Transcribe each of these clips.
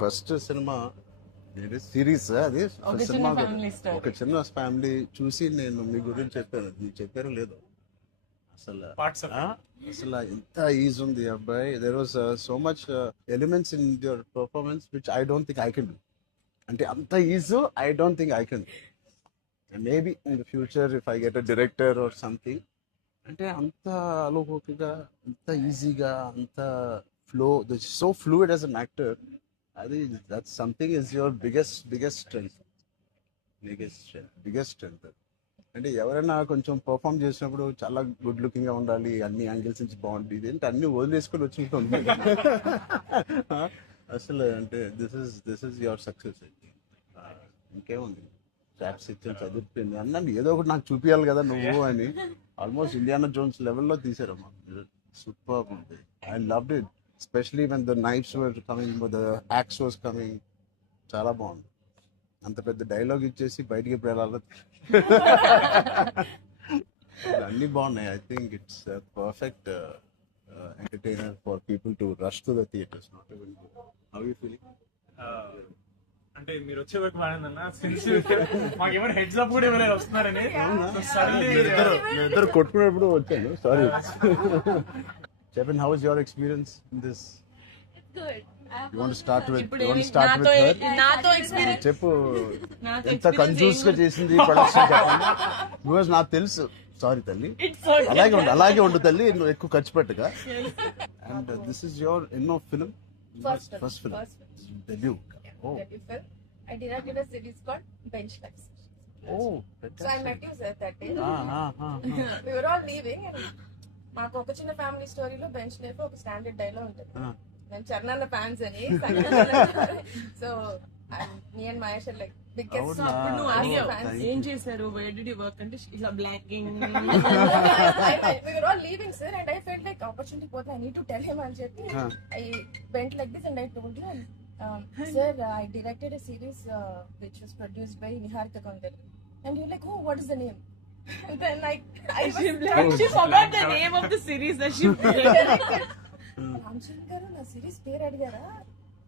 First cinema series అది cinema ఒక చిన్న ఫ్యామిలీ చూసి నేను మీ గురించి చెప్పాను, మీకు చెప్పారో లేదో. అసలు అసలు ఎంత ఈజ్ ఉంది అబ్బాయి. There was so much elements in your performance which I don't think I can do. అంటే అంత ease I don't think I can. Maybe in the future if I get a director or something, అంటే అంత అలోకిగా, అంత ఈజీగా, అంత flow, so fluid as an actor. అది that something is your biggest strength. అంటే ఎవరైనా కొంచెం పర్ఫామ్ చేసినప్పుడు చాలా గుడ్ లుకింగ్ గా ఉండాలి, అన్ని యాంగిల్స్ నుంచి బాగుంటుంది, అంటే అన్ని వదిలేసుకొని వచ్చినట్టు అసలు. అంటే దిస్ ఇస్ యువర్ సక్సెస్. ఇంకేముంది, ట్రాప్స్ ఇచ్చాను, చదివిపోయింది అన్నాను, ఏదో ఒకటి నాకు చూపించాలి కదా నువ్వు అని. ఆల్మోస్ట్ ఇండియానా జోన్స్ లెవెల్లో తీసారమ్మా. సూపర్ ఉంది. I loved it, especially when the knives were coming, the axe was coming. చాలా బాగుంది. అంత పెద్ద డైలాగ్ ఇచ్చేసి బయటికి ఎప్పుడు వెళ్ళాలి. అన్ని బాగున్నాయి. I think it's perfect entertainer for people to rush to the theatres. How you feeling? అంటే మీరు వచ్చే వరకు బాగుందన్న, మాకేమైనా హెడ్స్ అప్ కూడా ఎవరైనా వస్తున్నారని ఇద్దరు కొట్టుకున్నప్పుడు వచ్చాను. సారీ. చెప్పండి, how is your experience in this? You want to start with her? నాతో ఎక్స్పీరియన్స్ చెప్పు, ఎంత కన్ఫ్యూజ్ గా చేసింది ప్రొడక్షన్ చెప్పండి. బికాజ్ నాకు తెలుసు. సారీ తల్లి, అలాగే ఉండు తల్లి, నువ్వు ఎక్కువ ఖర్చు పెట్టగా. అండ్ దిస్ ఇస్ యువర్ ఎన్నో film? First film, debut. debut film. I directed a series called Bench Life. Oh, So I met you sir that day. We were all leaving and మాకు ఒక చిన్న ఫ్యామిలీ స్టోరీలో bench life ఒక standard dialogue ఉంటుంది. నేను Charan fans అని. So me and Mahesh like biggest. ఏం చేశారు, వేర్ డిడ్ యు వర్క్ అంటే ఇలా blocking. We were all leaving sir and I felt like opportunity పోతే I need to tell him అని చెప్పి I went like this and I told you, sir, I directed a series which was produced by Niharika Kondalu. And you're like, oh, what is the name? And then she forgot the name of the series that she directed. Ramachandra గారు నా series పేరు అడిగారా,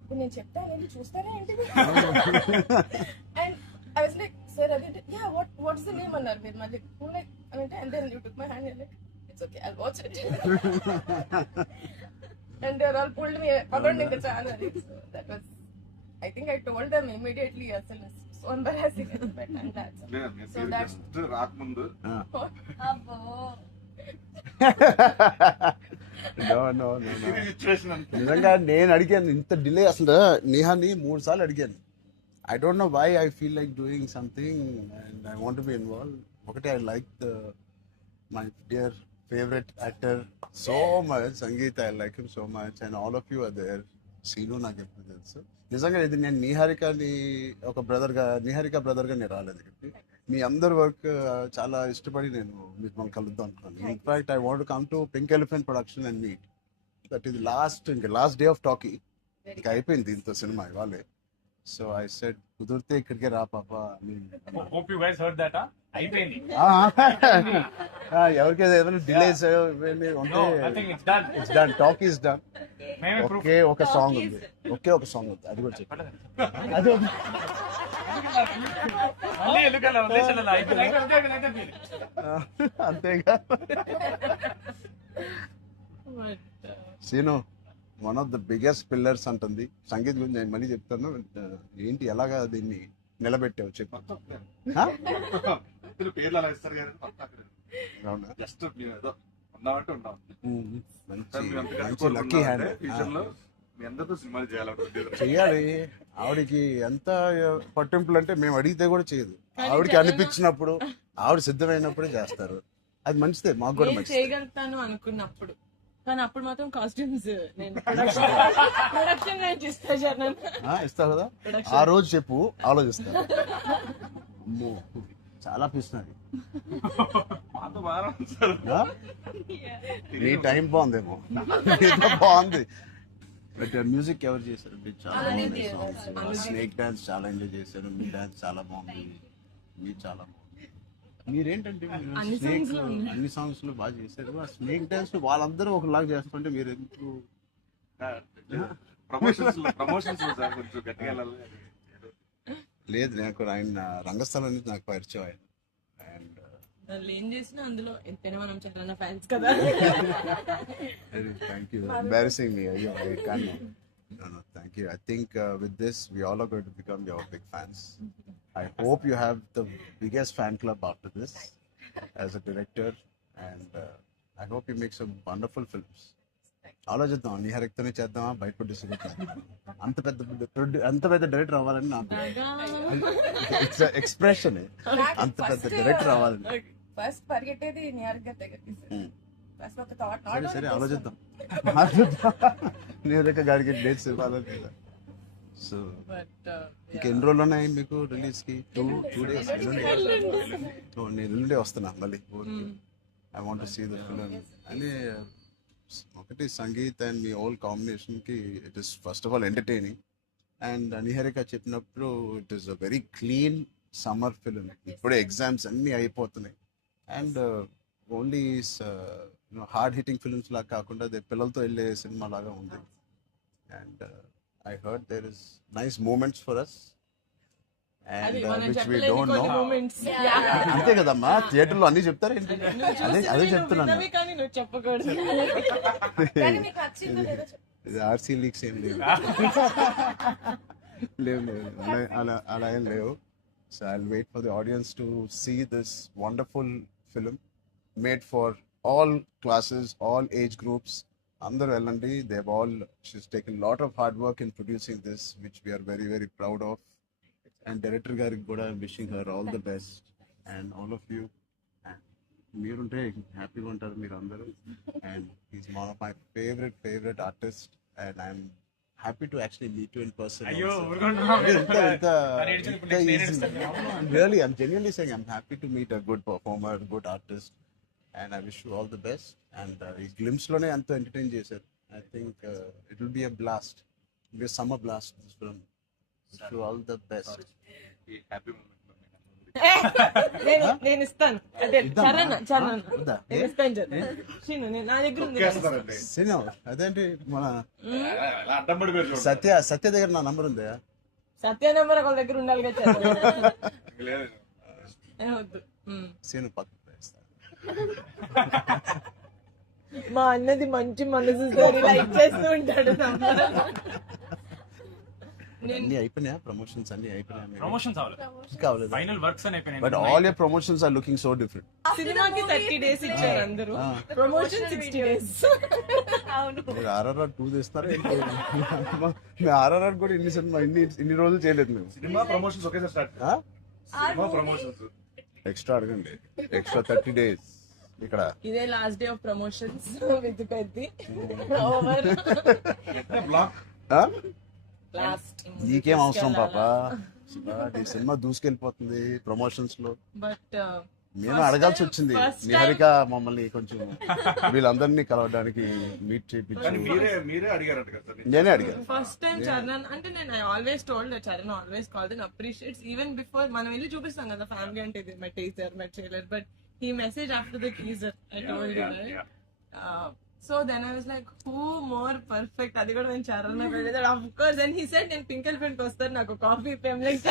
ఇప్పుడు నేను చెప్తాను వెళ్ళి చూస్తారా ఏంటిది? And I was like, sir అది యా వాట్స్ ద నేమ్ అన్నారు మీరు మళ్ళీ. లైక్ అంటే and then you took my hand like it's okay I'll watch it. And they all pulled me around in the channel. So that was, I think I told them immediately, asal so embarrassing. But and that's so that's రాకముందు abbo no. నిజంగా నేను అడిగాను ఇంత delay. అసలు నేహాని 3 సార్లు అడిగాను. I don't know why I feel like doing something and I want be involve. ఒకటి, I like my dear favorite actor so much, Sangeet. I like him so much and all of you are there. Seenu నాకు ఎప్పుడు తెలుసు. నిజంగా ఇది నేను నిహారికని ఒక Niharika brother గా నేను రాలేదు ఇక్కడికి. మీ అందరి వర్క్ చాలా ఇష్టపడి నేను మిమ్మల్ని కలుద్దాం అనుకున్నాను. In fact I want come to pink elephant production and meet. That is last day of talkie. ఇంకా అయిపోయింది దీంతో సినిమా ఇవాళే. సో ఐ సెడ్ కుదిరితే ఇక్కడికే రా పాప. Hope you guys heard that. అయిపోయింది. ఎవరికైనా ఏదైనా డిలేస్ ఉంటే it's done. Talk is done. ఒకే ఒక సాంగ్ ఉంది, అది కూడా చెప్పండి. అది అంతేగా. Seenu one of the biggest pillars అంటుంది. సంగీత్ గురించి నేను మళ్ళీ చెప్తాను. ఏంటి, ఎలాగా దీన్ని నిలబెట్టావు చెప్పు. పేర్లు అలా ఇస్తారు కదా, జస్ట్ ఏదో ఉన్నామంటే ఉన్నాం. మంచి లక్కీ హ్యాండ్. మీ అందరితో సినిమాలు చెయ్యాలి. ఆవిడకి ఎంత పట్టింపులు అంటే మేము అడిగితే కూడా చేయదు. ఆవిడకి అనిపించినప్పుడు, ఆవిడ సిద్ధమైనప్పుడే చేస్తారు. అది మంచిదే, మాకు కూడా మంచిది. చేయగలుగుతాను అనుకున్నప్పుడు, కానీ అప్పుడు మాత్రం కాస్ట్యూమ్స్ నేను ప్రొడక్షన్ ఇస్తావు కదా. ఆ రోజు చెప్పు, ఆలోచిస్తా. చాలా పిస్తున్నది. నీ టైం బాగుందేమో, బాగుంది. బట్ మ్యూజిక్ ఎవరు చేశారు? చాలా బాగుంది. స్నేక్ డాన్స్ చాలా ఎంజాయ్ చేశారు. మీ డాన్స్ చాలా బాగుంది. మీరు చాలా బాగుంది. మీరేంటంటే స్నేక్ అన్ని సాంగ్స్ లో బాగా చేశారు. ఆ స్నేక్ డాన్స్ వాళ్ళందరూ ఒకలాగా చేస్తుంటే మీరు ఎందుకు ప్రమోషన్స్ సార్ కొంచెం గట్టిగా వెళ్ళాలి. లేదు, నాకు ఆయన రంగస్థలం నుంచి నాకు పరిచయం ఆయన. అండ్ వాళ్ళు ఏం చేసినా అందులో ఎంతైనా మనం చంద్రన్న ఫ్యాన్స్ కదా. థ్యాంక్ యూ, ఎంబారసింగ్ మీ. అయ్యో, I can't. No, thank you. I think with this, we all are going to become your big fans. I hope you have the biggest fan club after this as a director, and I hope you make some wonderful films. ఆలోచిద్దాం, నిహారికతోనే చేద్దామా, బయట producer అంత పెద్ద director అవ్వాలని నాకు expression. అంత పెద్ద director అవ్వాలని ఫస్ట్ పరిగెట్టేది నిహారిక దగ్గరికి సార్. ఫస్ట్ ఒక థాట్ సరే ఆలోచిద్దాం. నిహారిక గారికి డేట్స్ ఇవ్వాలని. సో బట్ ఇంకెన్ని రోజులు ఉన్నాయి మీకు రిలీజ్ కి? Two days. నేను ఎల్లుండే వస్తున్నా మళ్ళీ ఊరికి. I want to see the film. అని ఒకటి సంగీత్ అండ్ మీ ఓల్ కాంబినేషన్ కి it is first of all entertaining. And Niharika చెప్పినప్పుడు it is a very clean summer film. ఇప్పుడే ఎగ్జామ్స్ అన్నీ అయిపోతున్నాయి. And only hard hitting films లాగా కాకుండా అదే పిల్లలతో వెళ్ళే సినిమా లాగా ఉంది. And I heard there is nice moments for us, and అది మనం which we చెప్పలేని don't కొన్ని know. మూమెంట్స్. అంతే కదమ్మా, థియేటర్ లో అన్ని చెప్తారు ఏంటి? అదే చెప్తున్నాను. కానీ నువ్వు చెప్పకూడదు. కానీ మీకు నచ్చిందో లేదో చెప్పండి. ఇది ఆర్సీ లీక్స్ ఏం లేవు. లేవు అలా ఏం లేవు. So I will wait for the audience to see this wonderful film made for all classes, all age groups. అందరూ వెళ్ళండి. They all she's taken lot of hard work in producing this, which we are very very proud of. And director గారికి కూడా wishing her all the best. And all of you, మీరుంటే హ్యాపీగా ఉంటారు మీరు అందరూ. And is one of my favourite artist. And I'm happy to actually meet you in person. అయ్యో Really, I'm genuinely saying I'm happy to meet a good performer, good artist, and I wish you all the best. And ఈ glimpse లోనే అంత entertain చేశారు. I think it will be a blast. It will be a summer blast, this film. Wish you all the best. ఈ happy moment నేను ఇస్తాను. అదే చరణ్ వద్దా? నేను ఇస్తాను చరణ్. నా దగ్గర ఉంది. తొక్కేస్తారండి. సినిమా అదేంటి, మన ఎలా అడ్డం పడిపోయారు సత్య దగ్గర నా నంబర్ ఉందా? సత్య నెంబర్ ఒకళ్ళ దగ్గర ఉండాలి కదా చరణ్. లేదు. వద్దు. సీను పక్కన వేస్తా. మా అన్నది మంచి మనసు సార్, లైక్ చేస్తూ ఉంటాడు. అన్ని అయిపోయినాయా? ప్రమోషన్స్ అన్ని అయిపోయినాయా? ప్రమోషన్స్ అవ్వాలి, కావలేదు. ఫైనల్ వర్క్స్ అని అయిపోయినాయి. But all your promotions are looking so different. సినిమాకి 30 days ఇచ్చారు అందరూ, ప్రమోషన్ 60 days. అవును. మీరు RRR 2 తీస్తారా? మేము RRR కూడా ఇన్ని రోజులు చేయలేదు మేము. సినిమా ప్రమోషన్స్ ఒకేసారి స్టార్ట్. ఆ? సినిమా ప్రమోషన్స్ ఎక్స్ట్రా అడగండి. ఎక్స్ట్రా 30 days ఇక్కడ. ఇదే last day of promotions with Peddi over. Block. ఆ? లాస్ట్ నీకేం అవసరం పాపా, ఈ సినిమా దూసుకెళ్ళిపోతుంది ప్రమోషన్స్ లో. బట్ నేను అడగాల్సి వచ్చింది. నిహారిక మమ్మల్ని కొంచెం వీళ్ళందరినీ కలవడానికి మీట్ కానీ చేయించు. మీరే అడిగారంట కదా సార్. నేనే అడిగాను. ఫస్ట్ టైం చరణ్ అంటే నేను I always told Charan always called and appreciates even before మనం వెళ్ళి చూపిస్తాం కదా ఫ్యామిలీ అంటే ఇది my teaser my trailer, but he message after the teaser I told you right. So then I was like who more perfect, అది కూడా నేను Charan of course. And he said నేను పింకల్ పెయింట్ వస్తాను, నాకు కాఫీ పేమ్ like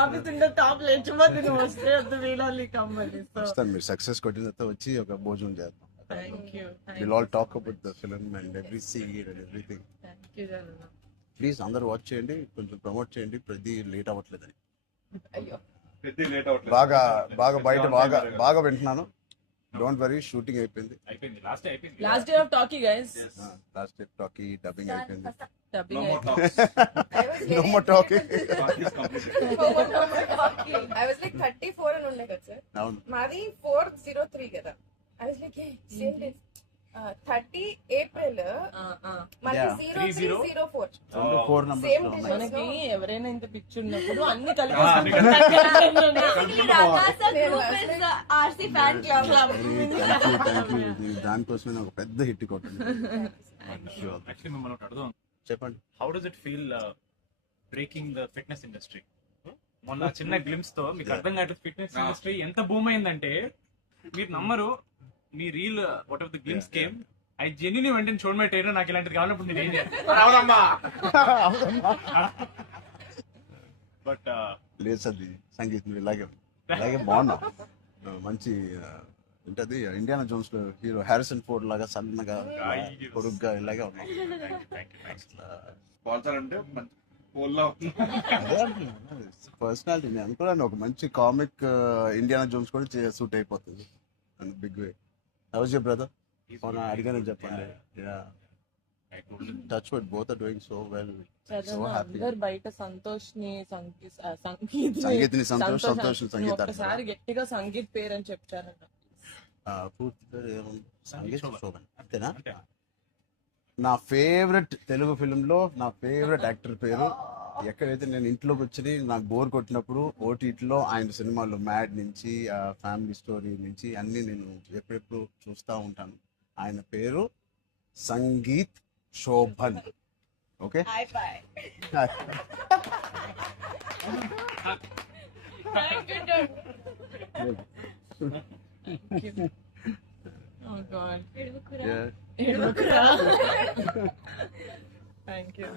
office ఉండే top లేచిపోతే నువ్వు వస్తే వద్దు వీళ్ళని కమ్మని. సో వస్తాను, మీరు సక్సెస్ కొట్టిన తర్వాత వచ్చి ఒక భోజనం చేద్దాం. Thank you We'll all talk about the film and every scene and everything. Charan. Please అందరూ వాచ్ చేయండి, కొంచెం ప్రమోట్ చేయండి. ప్రతి లేట్ అవ్వట్లేదని అయ్యో. పెద్ద లేట్ అవ్వట్లేదు. బాగా బయట బాగా వింటున్నాను. డోంట్ వరీ, షూటింగ్ అయిపోయింది. అయిపోయింది, లాస్ట్ అయిపోయింది. Last day of talkie guys, last day talkie dubbing అయిపోయింది. డబ్బింగ్ No more అయిపోయింది. talks. I was No very- more talking. Talk is completed. I was like 34 అని ఉండే కదా సార్. అవును. మాది 403 కదా. I was like same day 30 April మనకి Yeah. 0304 4 numbers Same లో day. ఉన్నాయి. మనకి ఎవరైనా ఇంత పిక్చర్ ఉన్నప్పుడు అన్ని అన్ని RC fan club. Thank you. దానికోసమే నాకు పెద్ద హిట్ కొట్టండి. యాక్చువల్లీ మిమ్మల్ని ఒకటి అడుగుదాం. చెప్పండి. How does it feel breaking the fitness industry? మొన్న చిన్న గ్లిమ్స్ తో మీకు అర్థం కావట్లేదు ఫిట్నెస్ ఇండస్ట్రీ ఎంత బూమ్ అయిందంటే మీరు నమ్మరు. మీ reel what of the glimpse came I genuinely వెంటనే చూడమే ట్రైలర్ నాకు ఇలాంటిది కావాలన్నప్పుడు నేను ఏం చేయాలి బట్ లేదు సది సంగీత్ నువ్వు ఇలాగే బాగున్నావు. మంచి ఏంటది ఇండియానా జోన్స్ లో హీరో హ్యారిసన్ ఫోర్డ్ లాగా సన్నగా పొడుగ్గా ఇలాగే ఉన్నావు. స్పాన్సర్ అంటే మంచి పోల్లా అదే పర్సనాలిటీ నేను అనుకున్నాను ఒక మంచి కామిక్ ఇండియానా జోన్స్ కూడా సూట్ అయిపోతుంది big way. How's your brother? అడిగానని చెప్పండి. Touch wood both are doing so well. So happy. అందరు బయట సంతోష్ ని సంగీత్ని సంతోష్ సంగీత ఒకసారి గట్టిగా సంగీత్ పేరు అని చెప్తారంట. పూర్తి పేరు ఏముంది? సంగీత్ శోభన్ అంతేనా? నా ఫేవరెట్ తెలుగు ఫిల్మ్లో నా ఫేవరెట్ యాక్టర్ పేరు. ఎక్కడైతే నేను ఇంట్లోకి వచ్చి నాకు బోర్ కొట్టినప్పుడు ఓటీటీలో ఆయన సినిమాలు మ్యాడ్ నుంచి ఫ్యామిలీ స్టోరీ నుంచి అన్నీ నేను ఎప్పుడెప్పుడు చూస్తూ ఉంటాను. ఆయన పేరు Sangeet Shobhan. Okay Oh God. Yeah. Thank you.